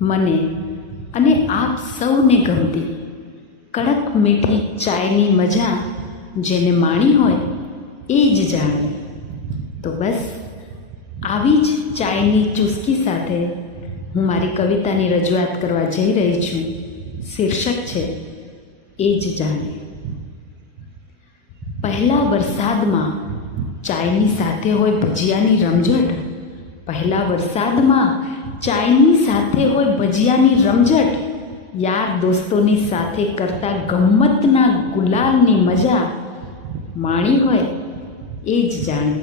મને અને આપ સૌને ગમતી કડક મીઠી ચાયની મજા જેને માણી હોય એ જ જાણે તો બસ, આવી જ ચાયની ચુસ્કી સાથે હું મારી કવિતાની રજૂઆત કરવા જઈ રહી છું. શીર્ષક છે, એ જ જાણે પહેલા વરસાદમાં ચાયની સાથે હોય ભજીયાની રમઝટ પહેલા વરસાદમાં ચાયની સાથે હોય ભજીયાની રમઝટ, યાર દોસ્તોની સાથે કરતા ગમ્મતના ગુલાલની મજા માણી હોય એ જ જાણે.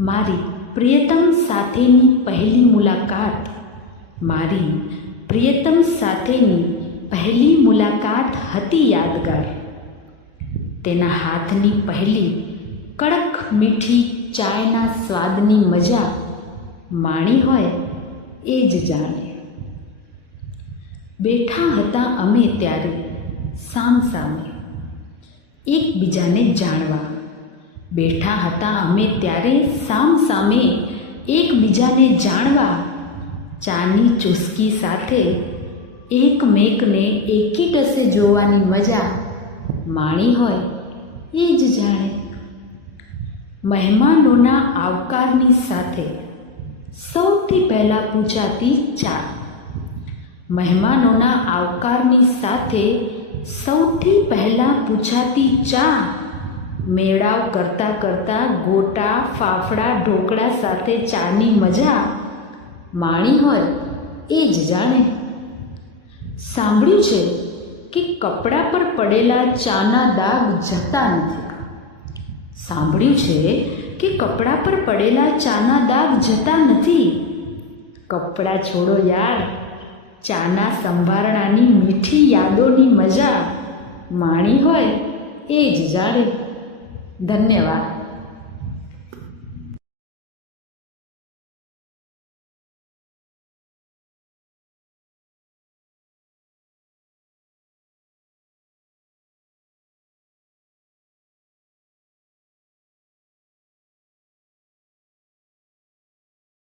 મારી પ્રિયતમ સાથેની પહેલી મુલાકાત, મારી પ્રિયતમ સાથેની પહેલી મુલાકાત હતી યાદગાર. તેના હાથની પહેલી કડક મીઠી ચાયના સ્વાદની મજા માણી હોય એ જ જાણે. બેઠા હતા અમે ત્યારે સામ સામે એકબીજાને જાણવા. બેઠા હતા અમે ત્યારે સામ સામે એકબીજાને જાણવા. ચાની ચુસ્કી સાથે એકમેકને એકી ટસે જોવાની મજા માણી હોય એ જ જાણે. મહેમાનોના આવકારની સાથે સૌથી પહેલાં પૂછાતી ચા. મહેમાનોના આવકારની સાથે સૌથી પહેલાં પૂછાતી ચા મેળાવ કરતાં કરતાં ગોટા, ફાફડા, ઢોકળા સાથે ચાની મજા માણી હોય એ જ જાણે. સાંભળ્યું છે કે કપડા પર પડેલા ચાના દાગ જતા નથી. સાંભળ્યું છે કે કપડાં પર પડેલા ચાના દાગ જતા નથી. કપડાં છોડો યાર. ચાના સંભારણાની મીઠી યાદોની મજા. માણી હોય એ જ જાણે. ધન્યવાદ.